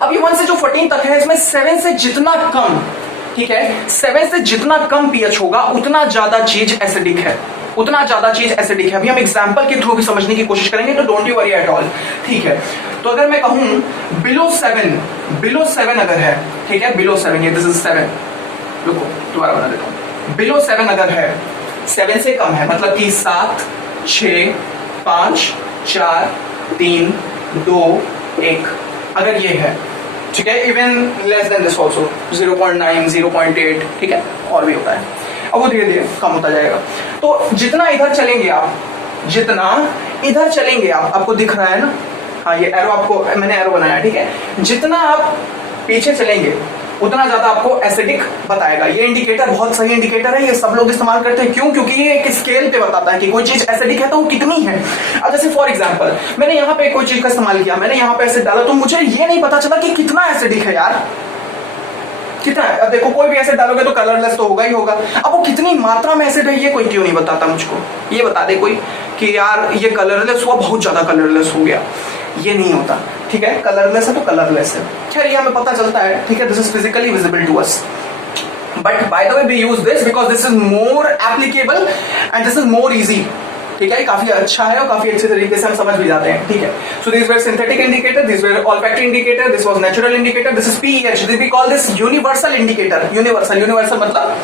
अब ये 1 से जो 14 तक है इसमें 7 से जितना कम, ठीक है, 7 से जितना कम पीएच होगा उतना ज्यादा चीज एसिडिक है, उतना ज्यादा चीज एसिडिक है। अभी हम एग्जांपल के थ्रू भी समझने की कोशिश करेंगे, तो don't you worry at all, ठीक है। तो अगर मैं कहूं बिलो 7 अगर है, ठीक है, बिलो 7, ये दिस इज 7, रुको दोबारा बना देता हूं, बिलो 7 अगर है, 7 से कम है मतलब कि 7, 6, 5, 4, 3, 2, 1 अगर ये है, ठीक है, even less than this also 0.9, 0.8, ठीक है, और भी होता है। अब वो धीरे धीरे कम होता जाएगा। तो जितना इधर चलेंगे आप, जितना इधर चलेंगे आप, आपको दिख रहा है ना, हाँ ये एरो, आपको मैंने एरो बनाया, ठीक है, जितना आप पीछे चलेंगे उतना ज्यादा आपको एसिडिक बताएगा। ये इंडिकेटर बहुत सही इंडिकेटर है, ये सब लोग इस्तेमाल करते हैं। क्यों? क्योंकि ये एक स्केल पे बताता है कि कोई चीज एसिडिक है तो वो कितनी है। अब जैसे फॉर एग्जांपल मैंने यहाँ पे कोई चीज का इस्तेमाल किया, मैंने यहाँ पे एसिड डाला, तो मुझे ये नहीं पता चला कि कितना एसिडिक है यार, कितना है। अब देखो कोई भी एसिड डालोगे तो कलरलेस तो होगा ही होगा। अब वो कितनी मात्रा में एसिड है ये कोई क्यों नहीं बताता मुझको, ये बता दे कोई कि यार ये कलरलेस हुआ, बहुत ज्यादा कलरलेस हो गया, ये नहीं होता, ठीक है। कलरलेस है तो कलरलेस है, खैर ये हमें पता चलता है, ठीक है, this is physically visible to us. But by the way we use this because this is more applicable and this is more easy, ठीक है, काफी अच्छा है और काफी अच्छे तरीके से हम समझ भी जाते हैं, ठीक है। So this were synthetic indicator, this were olfactory indicator, this was natural indicator, this is pH, this we call this universal indicator. Universal मतलब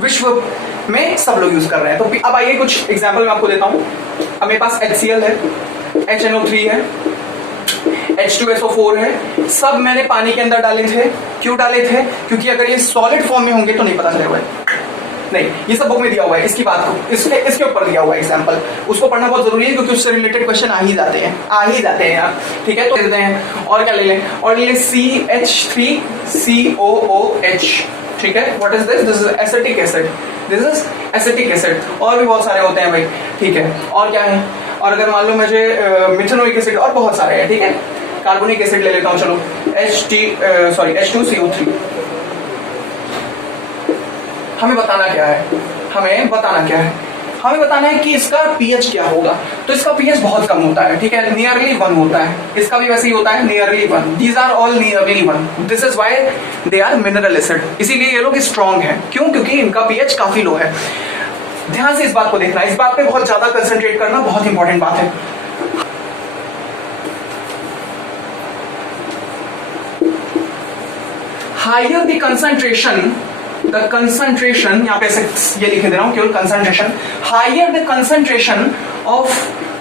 विश्व में सब लोग यूज कर रहे हैं। तो अब आइए कुछ एग्जांपल मैं आपको देता हूं। अब मेरे पास HCl है, HNO3 है, H2SO4 है, सब मैंने पानी के अंदर डाले थे। क्यों डाले थे? क्योंकि अगर ये सॉलिड फॉर्म में होंगे तो नहीं पता चलेगा, नहीं, ये सब बुक में दिया हुआ है, इसकी बात को इसके ऊपर दिया हुआ है एग्जांपल, उसको पढ़ना बहुत जरूरी है क्योंकि उससे रिलेटेड क्वेश्चन आ ही जाते हैं यार, ठीक है। तो देते हैं और क्या ले लें, और ले CH3COOH, ठीक है। What is this? This is acetic acid, this is acetic acid. और भी बहुत सारे होते हैं भाई, ठीक है। और क्या है, और अगर मान लो मुझे मिथेनोइक एसिड, और बहुत सारे हैं, ठीक है। कार्बोनिक एसिड ले लेता हूं, चलो H2CO3। हमें बताना क्या है, हमें बताना है कि इसका पीएच क्या होगा। तो इसका पीएच बहुत कम होता है, ठीक है, नियरली 1 होता है। इसका भी वैसे ही होता है, nearly 1। These are all nearly 1, this is why they are mineral acid. इसीलिए ये लोग स्ट्रॉन्ग हैं। क्यों? क्योंकि इनका पीएच काफी लो है। ध्यान से इस बात को देखना, इस बात पे बहुत ज्यादा कंसंट्रेट करना बहुत इंपॉर्टेंट बात है। हायर द कंसंट्रेशन, यहाँ पे ऐसे ये लिखे दे रहा हूं केवल concentration, higher the concentration of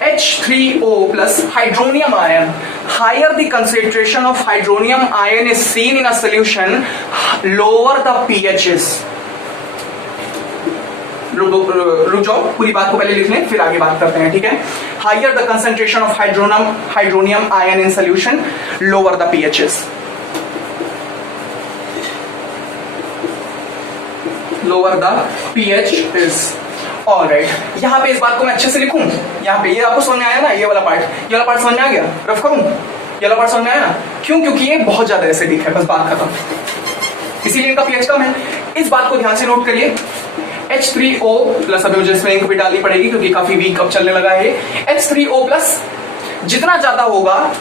H3O plus hydronium ion, higher the concentration of hydronium ion is seen in a solution, lower the pH is। रुक जाओ, पूरी बात को पहले लिख लें फिर आगे बात करते हैं, ठीक है। Higher the concentration of hydronium ion in solution, lower the pH is, lower the pH is। Alright, यहाँ पे इस बात को मैं अच्छे से लिखूं, यहाँ पे ये आपको समझ में आया ना, ये वाला पार्ट समझ में आ गया, रफ करूं, ये वाला पार्ट समझ में आया ना। क्यों? क्योंकि ये बहुत ज्यादा एसिडिक है, बस बात खत्म, इसीलिए इनका pH कम है। इस बात को ध्यान से नोट करिए। H3O प्लस, अभी मुझे इसमें इंक भी डालनी पड़ेगी क्योंकि काफी वीक अब चलने लगा है। H3O प्लस जितना ज्यादा होगा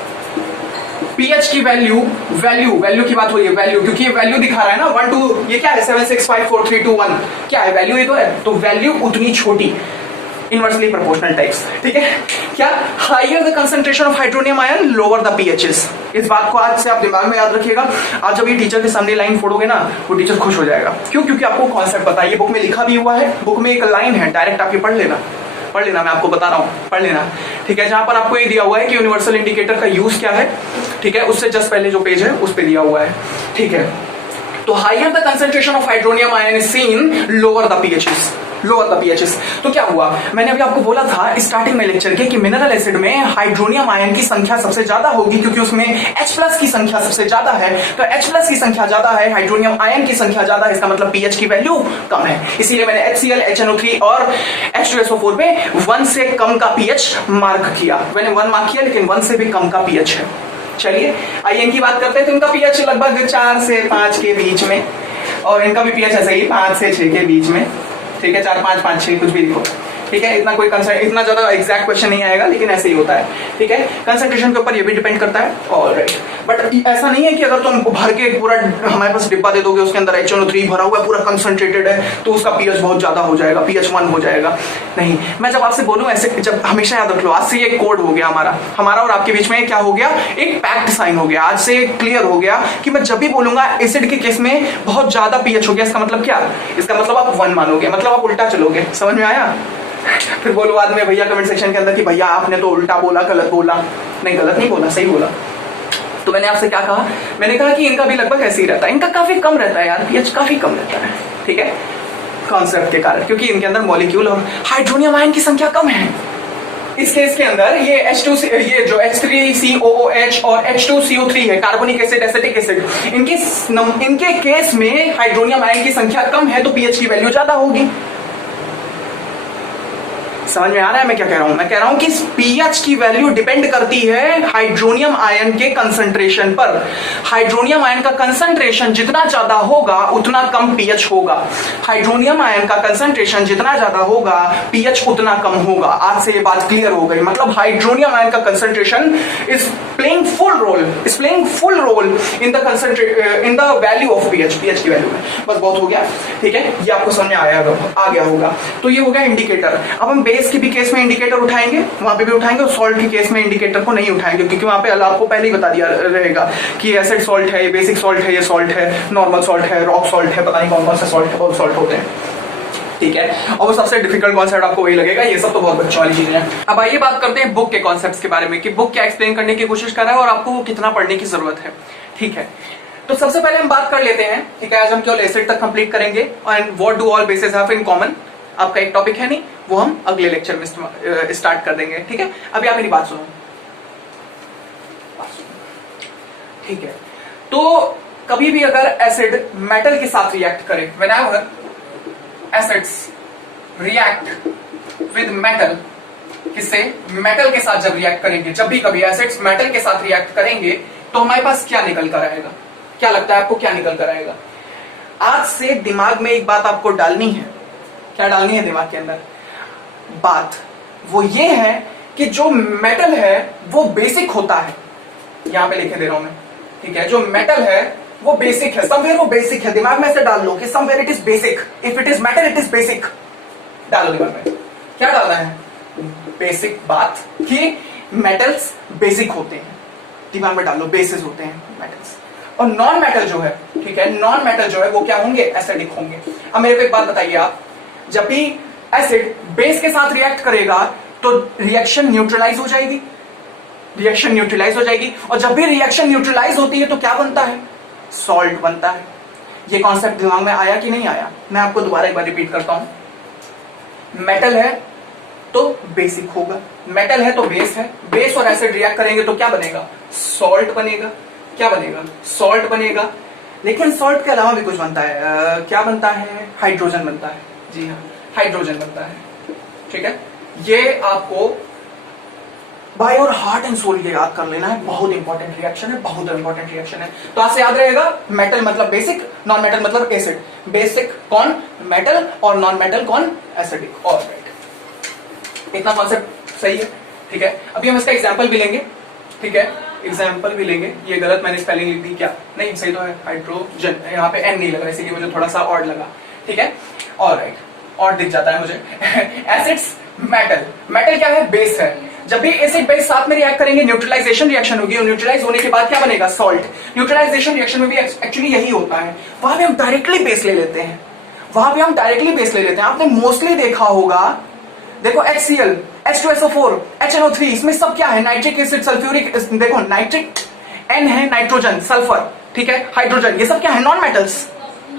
पीएच की वैल्यू वैल्यू की बात हो रही है, वैल्यू, क्योंकि ये वैल्यू दिखा रहा है ना 1 2, ये क्या है 7 6 5 4 3 2 1, क्या है वैल्यू, ये तो है, तो वैल्यू उतनी छोटी, इनवर्सली प्रोपोर्शनल टाइप्स, ठीक है। क्या, higher the concentration of hydronium ion lower the PHS. इस बात को आज से आप दिमाग में याद रखिएगा। आज जब ये टीचर के सामने लाइन फोड़ोगे ना, वो टीचर खुश हो जाएगा। क्यों? क्योंकि आपको कॉन्सेप्ट पता है, ये बुक में लिखा भी हुआ है, बुक में एक लाइन है, डायरेक्ट आप ये पढ़ लेना, मैं आपको बता रहा हूं, पढ़ लेना, ठीक है। जहां पर आपको ये दिया हुआ है कि यूनिवर्सल इंडिकेटर का यूज क्या है, ठीक है, उससे जस्ट पहले जो पेज है उस पे दिया हुआ है, ठीक है। तो higher the concentration of hydronium ion is seen lower the PHS, तो क्या हुआ, मैंने अभी आपको बोला था स्टार्टिंग में लेक्चर के कि मिनरल एसिड में हाइड्रोनियम आयन की संख्या सबसे ज्यादा होगी, क्योंकि उसमें H+ की संख्या सबसे ज्यादा है, तो H+ की संख्या ज्यादा है, हाइड्रोनियम आयन की संख्या ज्यादा है, इसका मतलब पीएच की वैल्यू कम है। इसीलिए मैंने HCl, HNO3 और H2SO4 पे 1 से कम का पीएच मार्क किया, मैंने 1 मार्क किया, लेकिन 1 से भी कम का पीएच है। चलिए आइए इनकी बात करते हैं। तो इनका पीएच लगभग 4 से 5 के बीच में, और इनका भी पीएच ऐसा ही 5 से 6 के बीच में, ठीक है, 4 5 5 6 कुछ भी लिखो, ठीक है। इतना कोई कंसर्न, इतना ज्यादा एग्जैक्ट क्वेश्चन नहीं आएगा, लेकिन ऐसे ही होता है, ठीक है। कंसंट्रेशन के ऊपर ये भी डिपेंड करता है, ऑलराइट। बट ऐसा नहीं है कि अगर तुम भर के पूरा हमारे पास डिब्बा दे दोगे, उसके अंदर HNO3 भरा हुआ है, पूरा कंसंट्रेटेड है, तो उसका पीएच बहुत ज्यादा हो जाएगा, pH 1 हो जाएगा। नहीं, मैं जब आपसे बोलूं ऐसे, जब हमेशा याद रख लो, आज से ये कोड हो गया हमारा और आपके बीच में क्या हो गया, एक पैक्ट साइन हो गया। आज से क्लियर हो गया कि मैं जब भी बोलूंगा एसिड के केस में बहुत ज्यादा पीएच हो गया, इसका मतलब क्या, इसका मतलब आप 1 मानोगे, मतलब आप उल्टा चलोगे। समझ में आया? फिर बोलो बाद में भैया कमेंट सेक्शन के अंदर कि भैया आपने तो उल्टा बोला, गलत बोला। नहीं, गलत नहीं बोला, सही बोला। तो मैंने आपसे क्या कहा, मैंने कहा कि इनका भी लगभग ऐसे ही रहता है, इनका काफी कम रहता है यार, पीएच काफी कम रहता है, ठीक है, कॉन्सेप्ट के कारण, क्योंकि इनके अंदर मॉलिक्यूल और हाइड्रोनियम आयन की संख्या कम है। इस केस के अंदर ये ये जो H3COOH और H2CO3 है, कार्बोनिक एसिड, एसिटिक एसिड, इनके केस में हाइड्रोनियम आयन की संख्या कम है, तो पीएच की वैल्यू ज्यादा होगी। समझ में आ रहा है मैं क्या कह रहा हूं? मैं कह रहा हूं कि पीएच की वैल्यू डिपेंड करती है हाइड्रोनियम आयन के कंसंट्रेशन पर। हाइड्रोनियम आयन का कंसंट्रेशन जितना ज्यादा होगा उतना कम पीएच होगा। हाइड्रोनियम आयन का कंसंट्रेशन जितना ज्यादा होगा पीएच उतना कम होगा। आज से ये बात क्लियर हो गई। मतलब हाइड्रोनियम आयन का concentration is playing full role in the value of pH की वैल्यू में। बस बहुत हो गया, ठीक है, ये आपको समझ में आ गया होगा। तो ये हो गया इंडिकेटर। अब हम बेस के भी केस में इंडिकेटर उठाएंगे, वहां पे भी उठाएंगे, और सॉल्ट के केस में इंडिकेटर को नहीं उठाएंगे, क्योंकि वहां पे आपको पहले ही बता दिया रहेगा कि एसिड सॉल्ट है, ये बेसिक सॉल्ट है, ये सॉल्ट है, नॉर्मल सॉल्ट है, रॉक सॉल्ट है, पता नहीं कौन कौन से सॉल्ट होते हैं, ठीक है। और वो सबसे डिफिकल्ट कॉन्सेप्ट आपको वही लगेगा। ये सब तो बहुत बच्चों वाली चीजें हैं। अब आइए बात करते हैं बुक के कॉन्सेप्ट्स के बारे में, कि बुक क्या एक्सप्लेन करने की कोशिश कर रहा है और आपको वो कितना पढ़ने की जरूरत है, ठीक है। तो सबसे पहले हम बात कर लेते हैं, ठीक है, आज हम केवल एसिड तक कंप्लीट करेंगे, and what do all bases have in common. आपका एक टॉपिक है नहीं, वो हम अगले लेक्चर में स्टार्ट कर देंगे, ठीक है। अभी आप मेरी बात सुनो, ठीक है। तो कभी भी अगर एसिड मेटल के साथ रिएक्ट करे, whenever acids react with metal, किससे, मेटल के साथ जब रिएक्ट करेंगे, जब भी कभी एसिड्स मेटल के साथ रिएक्ट करेंगे, तो हमारे पास क्या निकल कर आएगा? क्या लगता है आपको क्या निकल कर आएगा? आज से दिमाग में एक बात आपको डालनी है। क्या डालनी है दिमाग के अंदर? बात वो ये है कि जो मेटल है वो बेसिक होता है। यहां पे लिखे दे रहा हूं मैं, ठीक है। जो मेटल है वो बेसिक है, समवेयर वो बेसिक है। दिमाग में से डाल लो कि somewhere it is basic, if it is metal it is basic. डालो दिमाग में, क्या डालना है? बेसिक बात कि मेटल्स बेसिक होते हैं, दिमाग में डालो, बेसिस होते हैं मेटल्स। और नॉन मेटल जो है, ठीक है, नॉन मेटल जो है वो क्या होंगे? एसिडिक होंगे। अब मेरे को एक बात बताइए आप, जब भी एसिड बेस के साथ रिएक्ट करेगा तो रिएक्शन न्यूट्रलाइज हो जाएगी, और जब भी रिएक्शन न्यूट्रलाइज होती है तो क्या बनता है? सॉल्ट बनता है। ये कॉन्सेप्ट दिमाग में आया कि नहीं आया? मैं आपको दोबारा एक बार रिपीट करता हूं। मेटल है तो बेसिक होगा, मेटल है तो बेस है, बेस और एसिड रिएक्ट करेंगे तो क्या बनेगा? सॉल्ट बनेगा। क्या बनेगा? सॉल्ट बनेगा। लेकिन सॉल्ट के अलावा भी कुछ बनता है। क्या बनता है? हाइड्रोजन बनता है। जी हाँ, हाइड्रोजन बनता है, ठीक है। ये आपको बाय और हार्ट एंड सोल ये याद कर लेना है, बहुत इंपॉर्टेंट रिएक्शन है, बहुत इंपॉर्टेंट रिएक्शन है। तो आज से याद रहेगा, मेटल मतलब बेसिक, नॉन मेटल मतलब एसिड। बेसिक कौन? मेटल, और नॉन मेटल कौन? एसिडिक। ऑलराइट, इतना कॉन्सेप्ट सही है, ठीक है। अभी हम इसका एग्जांपल भी लेंगे, ठीक है। एग्जाम्पल भी लेंगे। ये गलत मैंने स्पेलिंग लिख दी क्या? नहीं, सही तो है, हाइड्रोजन। यहाँ पे एन नहीं लगा, इसीलिए मुझे थोड़ा सा ऑड लगा। ठीक है, ऑलराइट, ऑड दिख जाता है मुझे। Acids, metal. मेटल क्या है? बेस है। जब भी एसिड बेस साथ में रिएक्ट करेंगे, न्यूट्रलाइजेशन रिएक्शन होगी, और न्यूट्रलाइज होने के बाद क्या बनेगा? सॉल्ट। न्यूट्रलाइजेशन रिएक्शन में भी एक्चुअली यही होता है, वहां पे हम डायरेक्टली बेस ले लेते हैं, वहां पे हम डायरेक्टली बेस ले लेते हैं। आपने मोस्टली देखा होगा, देखो HCl, H2SO4, HNO3, इसमें सब क्या है? नाइट्रिक एसिड, सल्फ्यूरिक, देखो नाइट्रिक, N है नाइट्रोजन, सल्फर, ठीक है, हाइड्रोजन, ये सब क्या है? Non metals,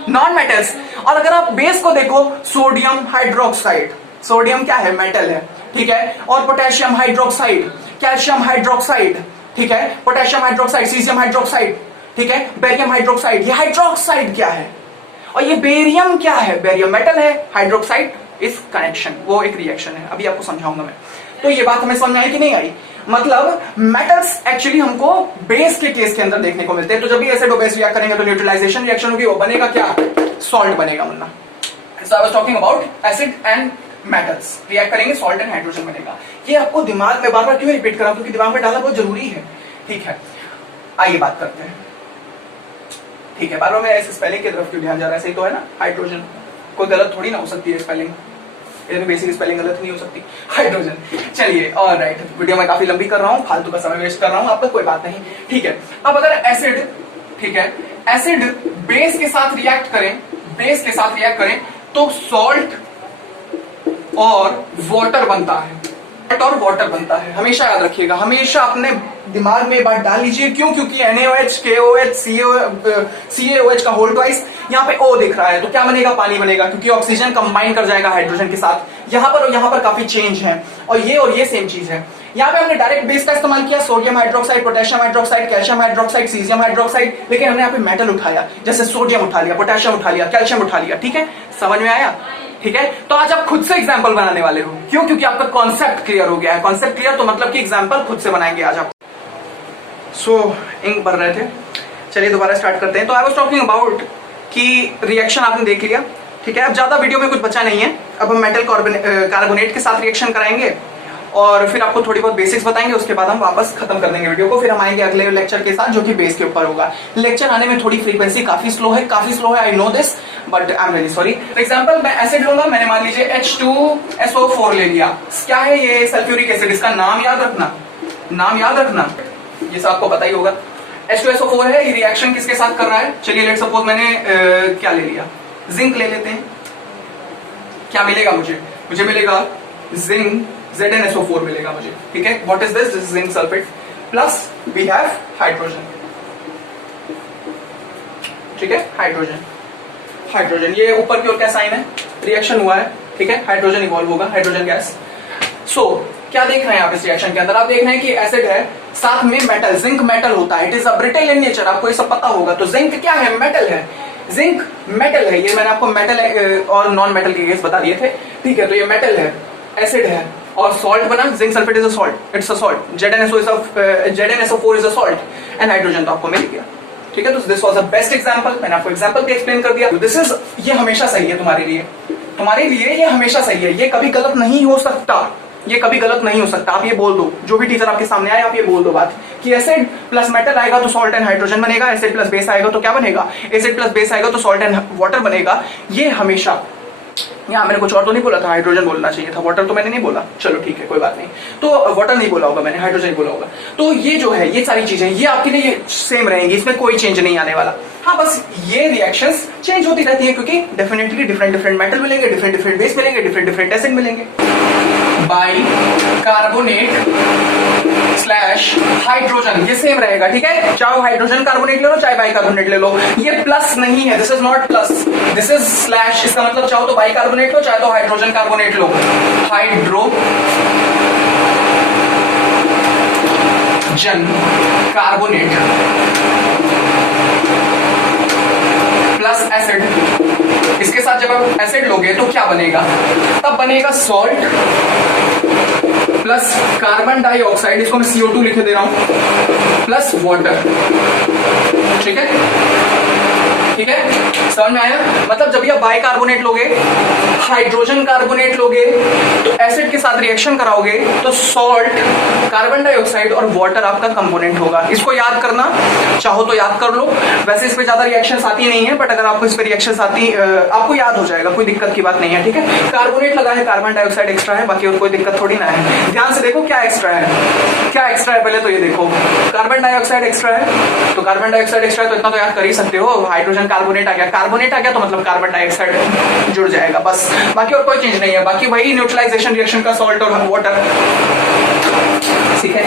non metals. और अगर आप बेस को देखो, सोडियम हाइड्रोक्साइड, सोडियम क्या है? मेटल है, ठीक है, और पोटेशियम हाइड्रोक्साइड, कैल्शियम हाइड्रोक्साइड, ठीक है, पोटेशियम हाइड्रोक्साइड, सीजियम हाइड्रोक्साइड, ठीक है, बेरियम हाइड्रोक्साइड। ये हाइड्रोक्साइड क्या है? और ये बेरियम क्या है? बेरियम मेटल है, हाइड्रोक्साइड इस कनेक्शन, वो एक रिएक्शन है, अभी आपको समझाऊंगा मैं। तो ये बात हमें समझ में आई कि नहीं आई? मतलब मेटल्स एक्चुअली हमको बेस के केस के अंदर देखने को मिलते हैं। तो जब भी एसिड और बेस रिएक्ट करेंगे तो न्यूट्रलाइजेशन रिएक्शन होगी, वो बनेगा क्या? सॉल्ट बनेगा, वरना। So I was talking about acid and metals react करेंगे, सॉल्ट एंड हाइड्रोजन बनेगा। ये आपको दिमाग में बार बार क्यों रिपीट करा? क्योंकि दिमाग में डालना बहुत जरूरी है। ठीक है, आइए बात करते हैं। ठीक है, बार बार मैं इस स्पेलिंग की तरफ क्यों ध्यान जा रहा है? सही तो है ना? हाइड्रोजन, कोई गलत थोड़ी ना हो सकती है स्पेलिंग, बेसिक स्पेलिंग गलत नहीं हो सकती। हाइड्रोजन। चलिए, ऑलराइट, वीडियो में काफी लंबी कर रहा हूं, फालतू का समय वेस्ट कर रहा हूं आपका, कोई बात नहीं। ठीक है, अब अगर एसिड, ठीक है, एसिड बेस के साथ रिएक्ट करें, बेस के साथ रिएक्ट करें तो सॉल्ट और वाटर बनता है, सॉल्ट और वाटर बनता है। हमेशा याद रखिएगा, हमेशा अपने दिमाग में ये बात डाल लीजिए। क्यों? क्योंकि NaOH, KOH, CaOH का होल ट्वाइस, यहाँ पे O दिख रहा है, तो क्या बनेगा? पानी बनेगा, क्योंकि ऑक्सीजन कंबाइन कर जाएगा हाइड्रोजन के साथ। यहाँ पर और यहाँ पर काफी चेंज है, और ये सेम चीज है। यहाँ पे हमने डायरेक्ट बेस का इस्तेमाल किया, sodium hydroxide, potassium hydroxide, calcium hydroxide, caesium hydroxide, लेकिन हमने यहाँ पे मेटल उठाया, जैसे सोडियम उठा लिया, पोटेशियम उठा लिया, कैल्शियम उठा लिया। ठीक है, समझ में आया? ठीक है, तो आज आप खुद से एग्जाम्पल बनाने वाले हो। क्यों? क्योंकि आपका कॉन्सेप्ट क्लियर हो गया है। कॉन्सेप्ट क्लियर तो मतलब कि एग्जाम्पल खुद से बनाएंगे आज आप। इंक भर रहे थे, चलिए दोबारा स्टार्ट करते हैं। तो आई वाज टॉकिंग अबाउट कि रिएक्शन आपने देख लिया, ठीक है। अब ज्यादा वीडियो में कुछ बचा नहीं है। अब हम मेटल कार्बोनेट के साथ रिएक्शन कराएंगे, और फिर आपको थोड़ी बहुत बेसिक्स बताएंगे, उसके बाद हम वापस खत्म कर देंगे वीडियो को। फिर हम आएंगे अगले लेक्चर के साथ, जो कि बेस के ऊपर होगा। लेक्चर आने में थोड़ी फ्रीक्वेंसी काफी स्लो है, I know this, but I am very sorry. Example मैं एसिड लूंगा, मैंने मान लीजिए H2SO4 ले लिया। क्या है ये? Sulphuric acid. इसका नाम याद रखना, नाम याद रखना, ये सब आपको पता ही होगा। H2SO4 है, ये रिएक्शन किसके साथ कर रहा है? चलिए लेट्स सपोज मैंने क्या ले लिया? जिंक ले लेते हैं। क्या मिलेगा मुझे मिलेगा जिंक, ZnSO4 मिलेगा मुझे, ठीक है। What is this? Zinc sulphate plus we have hydrogen, ठीक है, हाइड्रोजन। ये ऊपर की ओर क्या साइन है? रिएक्शन हुआ है, ठीक है, हाइड्रोजन इवॉल्व होगा, हाइड्रोजन गैस। सो क्या देख रहे हैं आप इस रिएक्शन के अंदर? आप देख रहे हैं कि एसिड है, साथ में मेटल, जिंक मेटल होता है, it is a brittle in nature, आपको ये सब पता होगा। तो जिंक क्या है? मेटल है, जिंक मेटल है। ये मैंने आपको मेटल और नॉन मेटल के केस बता दिए थे, ठीक है। तो ये मेटल है, एसिड है, और सॉल्ट बना, zinc sulphate is a salt, it's a salt, ZnSO4 is a salt, and hydrogen तो आपको मिल गया, ठीक है। तो this was the best example, मैंने आपको एग्जांपल भी एक्सप्लेन कर दिया। दिस इज, ये हमेशा सही है तुम्हारे लिए ये हमेशा सही है, ये कभी गलत नहीं हो सकता, ये कभी गलत नहीं हो सकता। आप ये बोल दो, जो भी टीचर आपके सामने आए आप ये बोल दो बात कि एसिड प्लस मेटल आएगा तो सॉल्ट एंड हाइड्रोजन बनेगा, एसिड प्लस बेस आएगा तो क्या बनेगा? एसिड प्लस बेस आएगा तो सॉल्ट एंड वाटर बनेगा। ये हमेशा, यहाँ मैंने कुछ और तो नहीं बोला था, हाइड्रोजन बोलना चाहिए था, वाटर तो मैंने नहीं बोला, चलो ठीक है कोई बात नहीं। तो वाटर नहीं बोला होगा मैंने, हाइड्रोजन ही बोला होगा। तो ये जो है, ये सारी चीजें ये आपके लिए सेम रहेंगी, इसमें कोई चेंज नहीं आने वाला। हाँ, बस ये रिएक्शंस चेंज होती रहती है, क्योंकि डेफिनेटली डिफरेंट मेटल मिलेंगे, डिफरेंट बेस मिलेंगे, डिफरेंट एसिड मिलेंगे। बाई कार्बोनेट स्लैश हाइड्रोजन, ये सेम रहेगा, ठीक है। चाहे हाइड्रोजन कार्बोनेट ले लो, चाहे बाई कार्बोनेट ले लो, ये प्लस नहीं है, this is not plus, this is slash. इसका मतलब चाहो तो बाई कार्बोनेट लो, चाहे तो हाइड्रोजन कार्बोनेट लो। हाइड्रोजन कार्बोनेट प्लस एसिड, इसके साथ जब आप एसिड लोगे तो क्या बनेगा? तब बनेगा सॉल्ट प्लस कार्बन डाइऑक्साइड, इसको मैं CO2 लिखे दे रहा हूं, प्लस वाटर, ठीक है। ठीक है, समझ में आया? मतलब जब ये बाइकार्बोनेट लोगे, हाइड्रोजन कार्बोनेट लोगे, तो एसिड के साथ रिएक्शन कराओगे तो सॉल्ट, कार्बन डाइऑक्साइड और वाटर आपका कंपोनेंट होगा। इसको याद करना चाहो तो याद कर लो, वैसे इस पे ज्यादा रिएक्शंस आती नहीं है, बट अगर आपको इस पे रिएक्शंस आती आपको याद हो जाएगा, कोई दिक्कत की बात नहीं है। ठीक है, कार्बोनेट लगा है, कार्बन डाइऑक्साइड एक्स्ट्रा है, बाकी और कोई दिक्कत थोड़ी ना है। ध्यान से देखो क्या एक्स्ट्रा है, क्या एक्स्ट्रा है, पहले तो ये देखो, कार्बन डाइऑक्साइड एक्स्ट्रा है, तो कार्बन डाइऑक्साइड एक्स्ट्रा है तो इतना तो याद कर ही सकते हो। हाइड्रोजन कार्बोनेट आ गया, कार्बोनेट आ गया तो मतलब कार्बन डाइऑक्साइड जुड़ जाएगा, बस, बाकी और कोई चेंज नहीं है। बाकी वही न्यूट्रलाइजेशन रिएक्शन का सॉल्ट और वाटर, ठीक है,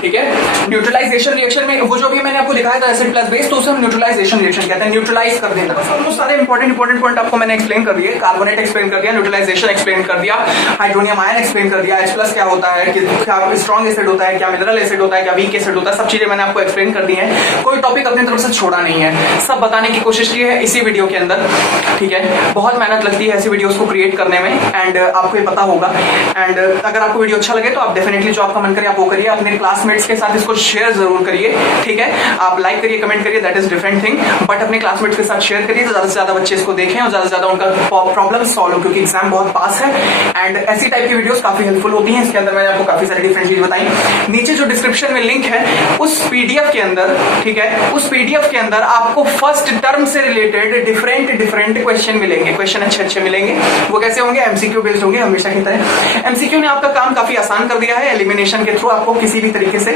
ठीक है। न्यूट्रलाइजेशन रिएक्शन में वो जो भी मैंने आपको दिखाया था एसिड प्लस बेस, तो उसे हम न्यूट्रलाइजेशन रिएक्शन कहते हैं, न्यूट्रलाइज कर देना। तो सारे इंपॉर्टेंट पॉइंट आपको मैंने एक्सप्लेन कर दिए, कार्बोनेट एक्सप्लेन कर दिया, न्यूट्रलाइजेशन एक्सप्लेन कर दिया, हाइड्रोनियम आयन एक्सप्लेन कर दिया, H प्लस क्या होता है, क्या स्ट्रॉन्ग एसिड होता है, क्या मिनरल एसिड होता है, क्या वीक एसिड होता है, सब चीजें मैंने आपको एक्सप्लेन कर दी है। कोई टॉपिक अपनी तरफ से छोड़ा नहीं है, सब बताने की कोशिश की है इसी वीडियो के अंदर। ठीक है, बहुत मेहनत लगती है ऐसी वीडियोस को क्रिएट करने में, एंड आपको ये पता होगा। एंड अगर आपको वीडियो अच्छा लगे तो आप डेफिनेटली जो आपका मन करे आप वो करिए, अपने क्लासमेट्स के साथ इसको शेयर जरूर करिए। ठीक है, आप लाइक करिए, कमेंट करिए, that is different thing, but अपने क्लासमेट्स के साथ शेयर करिए तो ज्यादा से ज्यादा बच्चे इसको देखें और ज्यादा से ज्यादा उनका प्रॉब्लम सॉल्व हो, क्योंकि एग्जाम बहुत पास है एंड ऐसी टाइप की वीडियोस काफी हेल्पफुल होती हैं। इसके अंदर मैंने आपको काफी सारी डिफरेंट चीज बताई। नीचे जो डिस्क्रिप्शन में लिंक है उस पीडीएफ के अंदर, ठीक है, उस पीडीएफ के अंदर आपको फर्स्ट टर्म से रिलेटेड डिफरेंट क्वेश्चन मिलेंगे, क्वेश्चन अच्छे मिलेंगे। वो कैसे होंगे? एमसीक्यू बेस्ड होंगे हमेशा की तरह। एमसीक्यू ने आपका काम काफी आसान कर दिया है, एलिमिनेशन के थ्रू आपको किसी भी तरीके से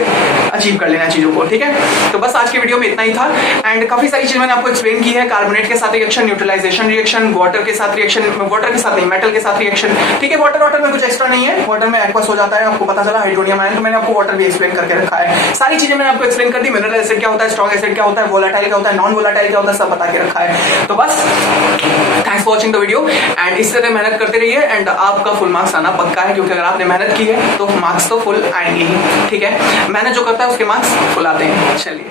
अचीव कर लेना चीजों को। ठीक है, तो बस आज के वीडियो में इतना ही था एंड काफी सारी चीज मैंने आपको एक्सप्लेन की है। कार्बोनेट के साथ रिएक्शन, न्यूट्रलाइजेशन रिएक्शन, वाटर के साथ रिएक्शन, वाटर के साथ नहीं मेटल के साथ रिएक्शन। ठीक है, वाटर में कुछ एक्स्ट्रा नहीं है, वाटर में एक्वस हो जाता है, आपको पता चला। हाइड्रोनियम आयन तो मैंने आपको वाटर भी एक्सप्लेन करके रखा है, सारी चीजें मैंने आपको एक्सप्लेन कर दी। मिनरल एसिड क्या होता है, स्ट्रॉन्ग एसिड क्या होता है, वोलेटाइल क्या होता है, नॉन वोलेटाइल क्या होता है, सब बता के रखा है। तो बस thanks for watching the video and इस तरह मेहनत करते रहिए एंड आपका फुल मार्क्स आना पक्का है, क्योंकि अगर आपने मेहनत की है तो मार्क्स तो फुल आएंगे ही। ठीक है, मेहनत जो करता है उसके मार्क्स फुल आते हैं। चलिए।